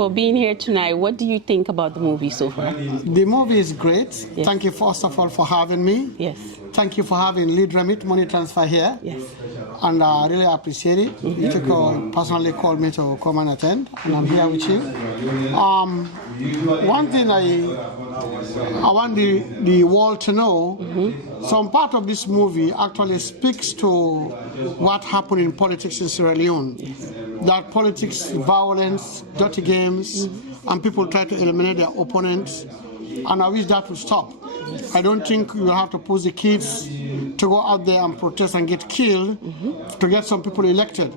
for being here tonight. What do you think about the movie so far? The movie is great. Yes. Thank you, first of all, for having me. Yes. Thank you for having Lead Remit Money Transfer here. Yes. And I really appreciate it. Mm-hmm. You personally called me to come and attend, and I'm here with you. One thing I want the world to know, some part of this movie actually speaks to what happened in politics in Sierra Leone. Yes. That politics, violence, dirty games, and people try to eliminate their opponents. And I wish that would stop. I don't think you have to push the kids to go out there and protest and get killed to get some people elected.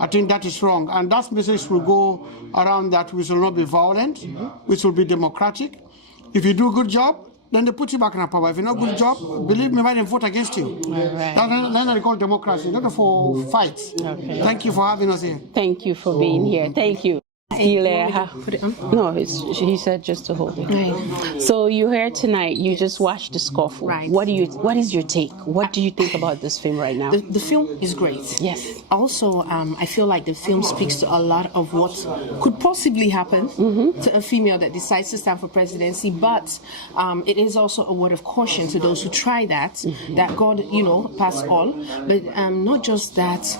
I think that is wrong. And that message will go around that we shall not be violent, we shall be democratic. If you do a good job, then they put you back in power. If you do not a good job, believe me, they vote against you. Right. That's they call democracy, not for fights. Okay. Thank you for having us here. Thank you for being here. Thank you. Put it on? No, he said just to hold it. Right. So you're here tonight. You just watched the Scuffle. Right. What is your take? What do you think about this film right now? The film is great. Yes. Also, I feel like the film speaks to a lot of what could possibly happen to a female that decides to stand for presidency. But it is also a word of caution to those who try that. That God, pass all. But not just that.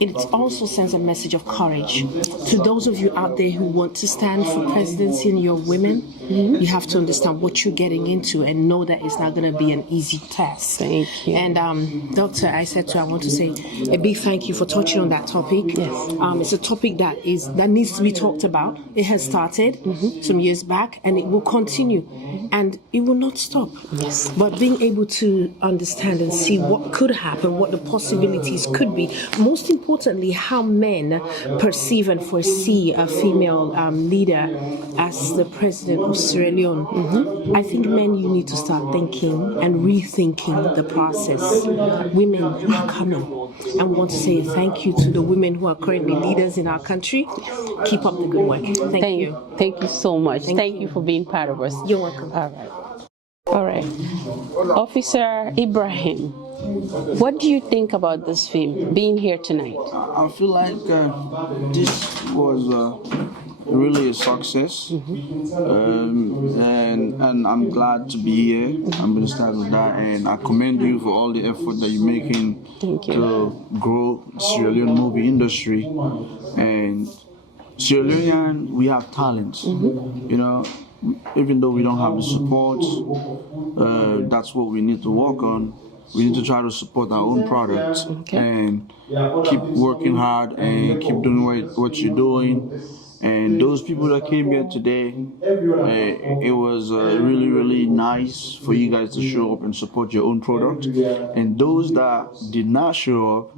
It also sends a message of courage to those of you out there who want to stand for presidency and you're women. You have to understand what you're getting into and know that it's not going to be an easy task. Thank you. And Doctor, I want to say a big thank you for touching on that topic. Yes. It's a topic that needs to be talked about. It has started some years back and it will continue and it will not stop. Yes. But being able to understand and see what could happen, what the possibilities could be, most importantly, how men perceive and foresee a female leader as the president of Sierra Leone. I think men, you need to start thinking and rethinking the process. Women are coming. And we want to say thank you to the women who are currently leaders in our country. Keep up the good work. Thank you. Thank you so much. Thank you for being part of us. You're welcome. All right. Officer Ibrahim, what do you think about this film, being here tonight? I feel like this was really a success, and I'm glad to be here. I'm going to start with that, and I commend you for all the effort that you're making to grow the Sierra Leone movie industry. And Sierra Leone, we have talents, even though we don't have the support. That's what we need to work on. We need to try to support our own products and keep working hard and keep doing what you're doing. And those people that came here today, it was really, really nice for you guys to show up and support your own product. And those that did not show up,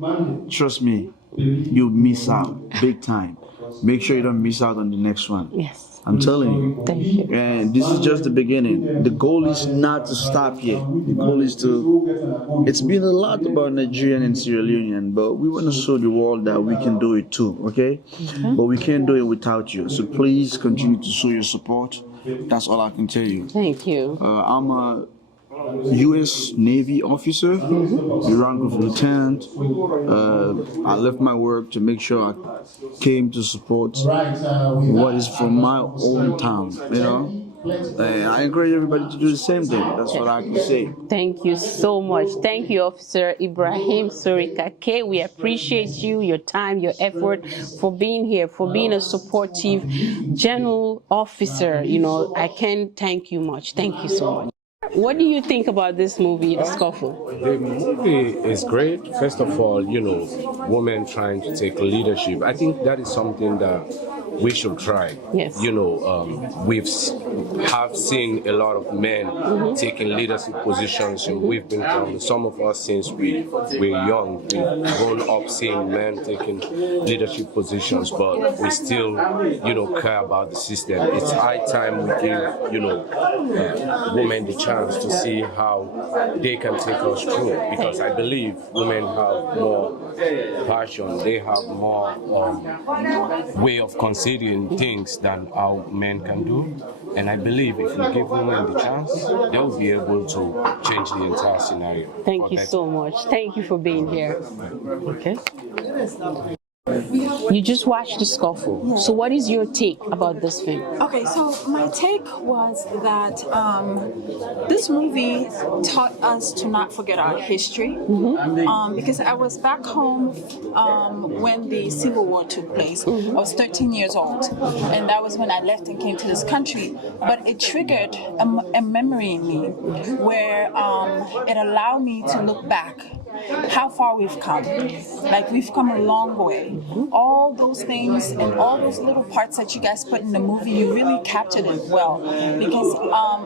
trust me, you'll miss out big time. Make sure you don't miss out on the next one. Yes. I'm telling you. Thank you. And this is just the beginning. The goal is not to stop here. The goal is to... It's been a lot about Nigerian and Sierra Leonean, but we want to show the world that we can do it too, okay? But we can't do it without you. So please continue to show your support. That's all I can tell you. Thank you. I'm a U.S. Navy officer, the rank of lieutenant. I left my work to make sure I came to support what is from my own town, I encourage everybody to do the same thing. That's what I can say. Thank you so much. Thank you, Officer Ibrahim Surikake. We appreciate you, your time, your effort, for being here, for being a supportive general officer. I can't thank you much. Thank you so much. What do you think about this movie, The Scuffle? The movie is great. First of all, women trying to take leadership. I think that is something that we should try. Yes. We've seen a lot of men taking leadership positions. We've been from some of us since we're young. We've grown up seeing men taking leadership positions, but we still, care about the system. It's high time we give, women the chance to see how they can take us through. Because I believe women have more passion. They have more way of considering things than how men can do. And I believe if we give women the chance, they'll be able to change the entire scenario. Thank you so much. Thank you for being here. Okay. You just watched The Scuffle. Yeah. So what is your take about this film? Okay, so my take was that this movie taught us to not forget our history. Because I was back home when the Civil War took place. I was 13 years old, and that was when I left and came to this country. But it triggered a memory in me where it allowed me to look back how far we've come. Like, we've come a long way. All those things and all those little parts that you guys put in the movie, you really captured it well, because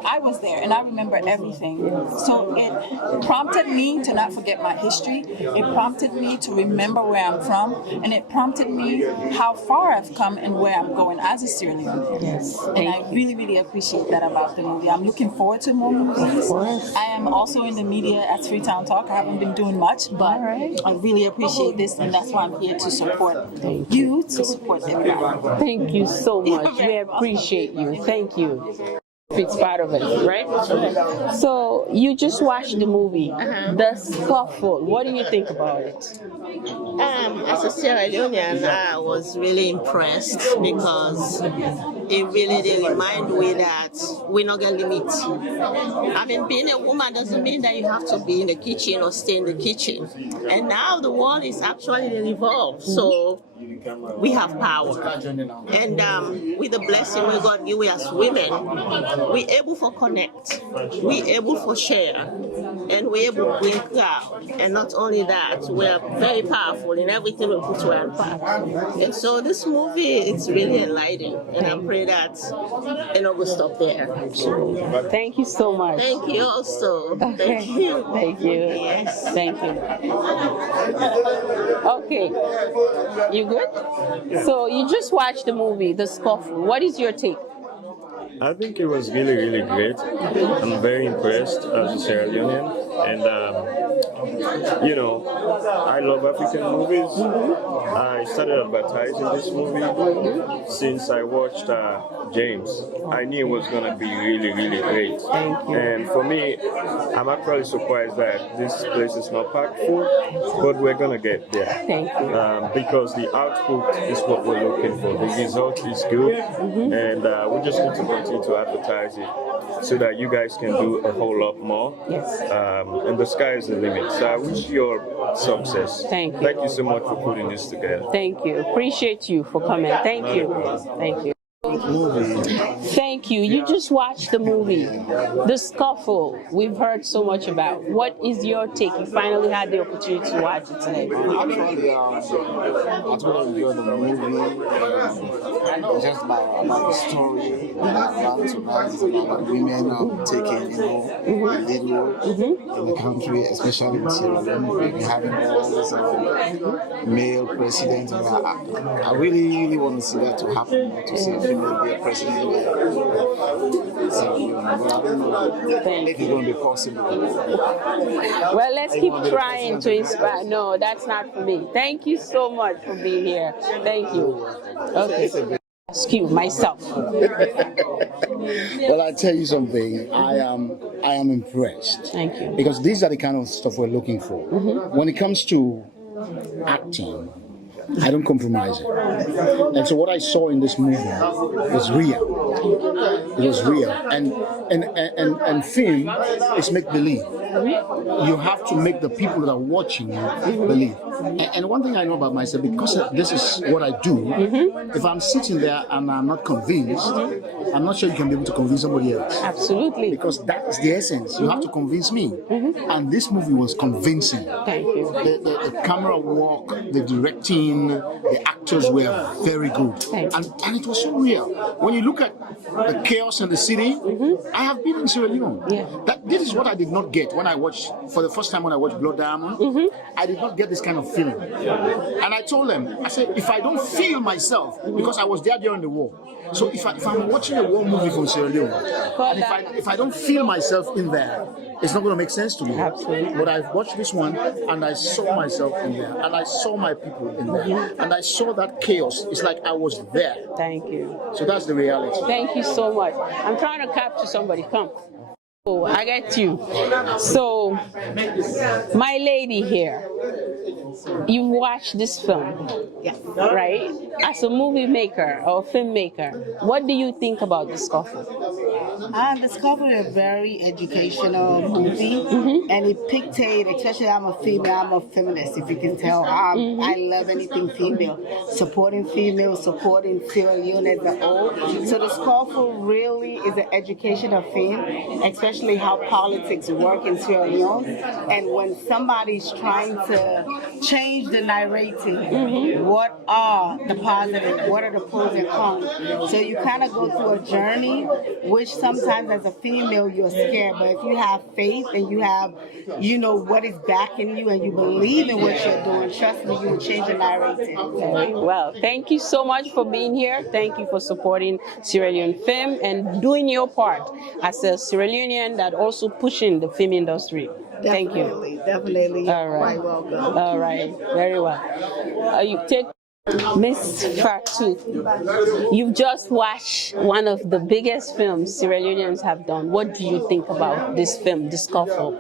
I was there and I remember everything. So it prompted me to not forget my history. It prompted me to remember where I'm from, and it prompted me how far I've come and where I'm going as a Sierra Leonean. Yes. And I really, really appreciate that about the movie. I'm looking forward to more movies. I am also in the media at Freetown Talk. I haven't been doing much, but I really appreciate this, and that's why I'm here to support you, to support everybody. Thank you so much. We appreciate you. Thank you. It's part of it, right? So you just watched the movie, The Scuffle. What do you think about it? As a Sierra Leonean, I was really impressed because it really did remind me that we're not going to limit. I mean, being a woman doesn't mean that you have to be in the kitchen or stay in the kitchen. And now the world is actually evolved. So we have power. And with the blessing we got you as women, we're able to connect, we're able to share, and we're able to bring crowd. And not only that, we're very powerful in everything we put our part. And so this movie, it's really enlightening, and I pray that it not will stop there. Thank you so much. Thank you also. Okay. Thank you. Thank you. Yes. Thank you. Okay. You good? So you just watched the movie, The Scuffle. What is your take? I think it was really, really great. I'm very impressed as a Sierra Leonean, and you know, I love African movies. I started advertising this movie since I watched James. I knew it was going to be really, really great. Thank you. And for me, I'm actually surprised that this place is not packed full, but we're going to get there. Thank you. Because the output is what we're looking for. The result is good, and we just need to continue to advertise it so that you guys can do a whole lot more. Yes. And the sky is the limit. So I wish you all success. Thank you. Thank you so much for putting this together. Thank you. Appreciate you for coming. Thank you. Thank you. Thank you. You just watched the movie, The Scuffle. We've heard so much about. What is your take? You finally had the opportunity to watch it today. Actually, I totally enjoyed the movie. Just about the story, about women taking, the lead role in the country, especially in Sierra Leone, having all this male president. I really want to see that to happen, to see a female be a president. So, but I don't know if it's going to be possible. Well, let's keep trying to inspire. No, that's not for me. Thank you so much for being here. Thank you. Okay. Excuse myself. Well, I tell you something. I am impressed. Thank you. Because these are the kind of stuff we're looking for. When it comes to acting, I don't compromise it. And so what I saw in this movie was real. It was real. And film is make believe. You have to make the people that are watching you believe. And one thing I know about myself, because this is what I do, if I'm sitting there and I'm not convinced, I'm not sure you can be able to convince somebody else. Absolutely. Because that is the essence. You have to convince me. And this movie was convincing. Thank you. The camera work, the directing, the actors were very good. And it was so real. When you look at the chaos in the city, I have been in Sierra Leone. This is what I did not get when I watched, for the first time when I watched Blood Diamond, I did not get this kind of feeling. And I told them, I said, if I don't feel myself, because I was there during the war, so if I'm watching a war movie from Sierra Leone, and if I don't feel myself in there, it's not going to make sense to me. Absolutely. But I've watched this one, and I saw myself in there, and I saw my people in there, and I saw that chaos. It's like I was there. Thank you. So that's the reality. Thank you so much. I'm trying to capture somebody. Come. Oh, I get you. So, my lady here, you've watched this film, right? As a movie maker or filmmaker, what do you think about the Scuffle? The Scuffle is a very educational movie, and it pictates, especially I'm a female, I'm a feminist, if you can tell. I love anything female, supporting Sierra Leone as a whole. So the Scuffle really is an educational film, especially how politics work in Sierra Leone, and when somebody's trying to change the narrative, what are the positives, what are the pros and cons? So you kind of go through a journey, which sometimes as a female you're scared, but if you have faith and you have, what is backing you and you believe in what you're doing, trust me, you will change the narrative. Very well. Thank you so much for being here. Thank you for supporting Sierra Leone film and doing your part as a Sierra Leonean that also pushing the film industry. Thank you. Definitely. All right. Quite welcome. All right. Very well. You take Miss Fatu. You've just watched one of the biggest films Sierra Leoneans have done. What do you think about this film, The Scuffle?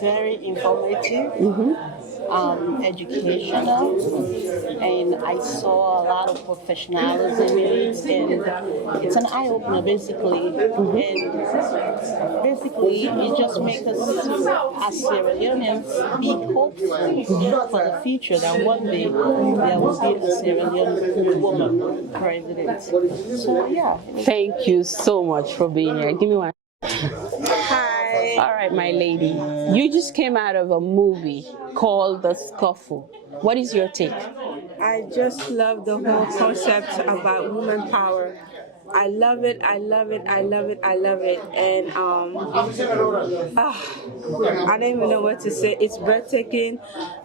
Very informative, educational, and I saw a lot of professionalism in it, and it's an eye-opener basically, and basically it just makes us as Sierra Leoneans be hopeful for the future that one day there will be a Sierra Leone woman president. So yeah. Thank you so much for being here. Give me one. All right, my lady, you just came out of a movie called The Scuffle. What is your take? I just love the whole concept about woman power. I love it, I love it, I love it, I love it. And I don't even know what to say. It's breathtaking,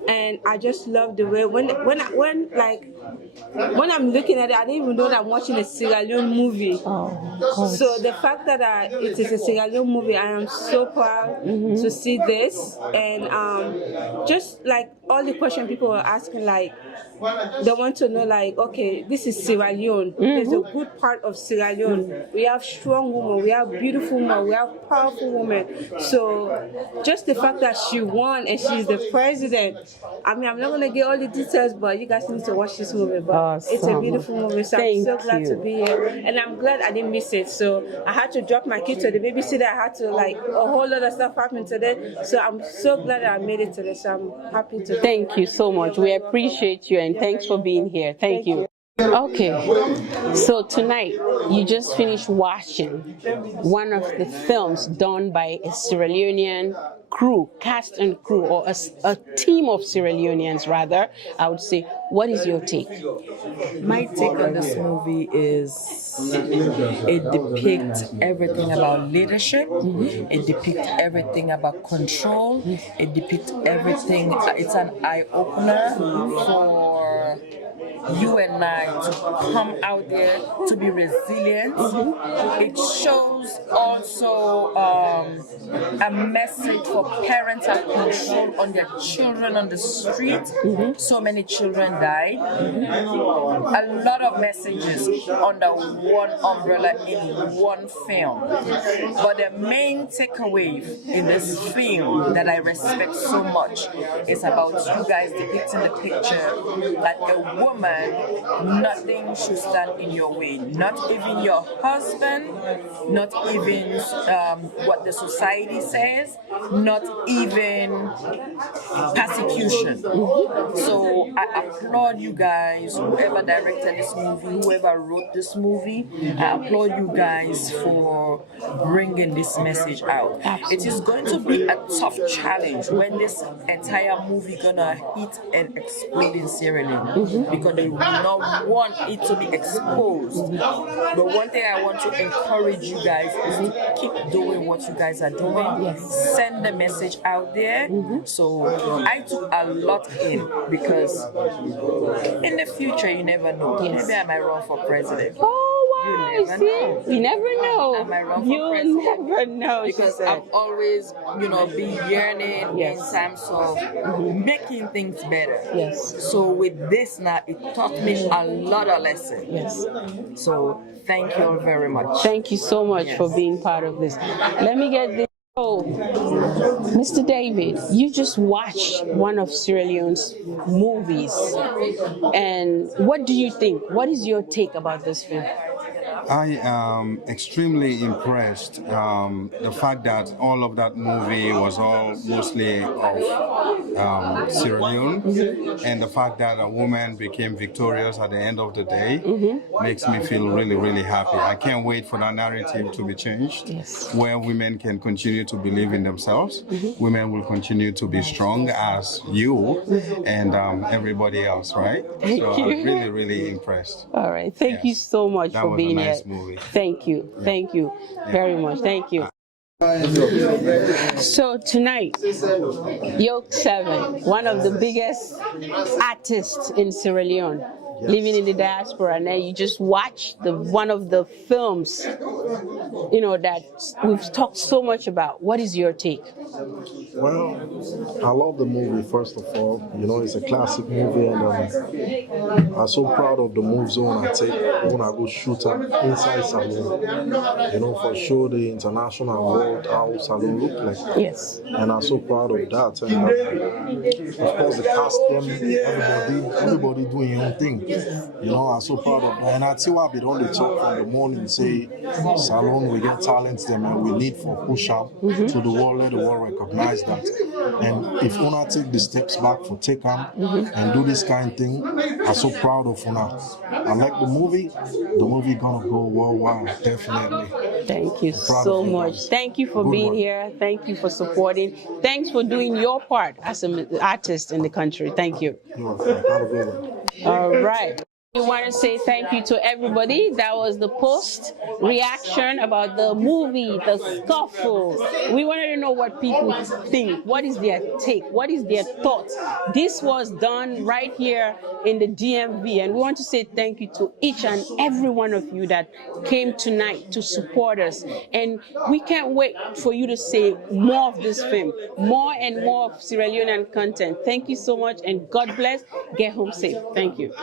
and I just love the way when I'm looking at it, I didn't even know that I'm watching a Sierra Leone movie. So the fact that it is a Sierra Leone movie, I am so proud to see this. And just like all the questions people were asking, like they want to know, like, okay, this is Sierra Leone. There's a good part of Sierra Leone. We have strong women, we have beautiful women, we have powerful women. So just the fact that she won and she's the president, I mean, I'm not going to get all the details, but you guys need to watch this movie. But it's a beautiful movie, so I'm so glad to be here. And I'm glad I didn't miss it. So I had to drop my kid to the babysitter. I had to, like, a whole lot of stuff happened today. So I'm so glad that I made it today. So I'm happy to. Thank you so much. We appreciate you, and thanks for being here. Thank you. Okay, so tonight you just finished watching one of the films done by a Sierra Leonean crew, cast and crew, or a team of Sierra Leoneans rather, I would say. What is your take? My take on this movie is it depicts everything about leadership, it depicts everything about control, it depicts everything, it's an eye-opener for you and I to come out there to be resilient. It shows also a message for parental control on their children on the street. So many children died. A lot of messages under one umbrella in one film. But the main takeaway in this film that I respect so much is about you guys depicting the picture that a woman, nothing should stand in your way. Not even your husband, not even what the society says, not even persecution. So I applaud you guys, whoever directed this movie, whoever wrote this movie. I applaud you guys for bringing this message out. It is going to be a tough challenge when this entire movie gonna hit and explode in Sierra Leone, because they will not want it to be exposed. But one thing I want to encourage you guys is to keep doing what you guys are doing. Send the message out there. So I took a lot in, because in the future you never know. Maybe I might run for president. Oh You never know. You never know. I might run for You president. never know. Because I've always, been yearning in terms of making things better. Yes. So with this now, it taught me a lot of lessons. Yes. So thank you all very much. Thank you so much for being part of this. Let me get this. Oh, Mr. David, you just watched one of Sierra Leone's movies, and what do you think? What is your take about this film? I am extremely impressed. The fact that all of that movie was all mostly of Sierra Leone, and the fact that a woman became victorious at the end of the day makes me feel really, really happy. I can't wait for that narrative to be changed, where women can continue to believe in themselves. Women will continue to be strong as you and everybody else, right? So I'm really, really impressed. All right. Thank you so much for being here. Movie. Thank you. Thank you very much. Thank you. So tonight, Yoke 7, one of the biggest artists in Sierra Leone, living in the diaspora, and then you just watch one of the films, that we've talked so much about. What is your take? Well, I love the movie, first of all. It's a classic movie, and I'm so proud of the moves when I take when I go shoot inside Salone. For sure, the international world, how Salone look like. Yes. And I'm so proud of that. And of course, the cast, everybody doing your own thing. I'm so proud of that. And I tell you, on the talk from the morning, say, Salone, we get talents them and we need for push out to the world, let the world recognize that. And if Una take the steps back for take them and do this kind of thing, I'm so proud of Una. I like the movie gonna go worldwide, definitely. Thank you so much. Thank you for being here. Thank you for supporting. Thanks for doing your part as an artist in the country. Thank you. You're welcome. Have a good one. All right. We want to say thank you to everybody. That was the post reaction about the movie, The Scuffle. We wanted to know what people think. What is their take? What is their thoughts? This was done right here in the DMV, and we want to say thank you to each and every one of you that came tonight to support us. And we can't wait for you to see more of this film, more and more of Sierra Leonean content. Thank you so much, and God bless. Get home safe. Thank you.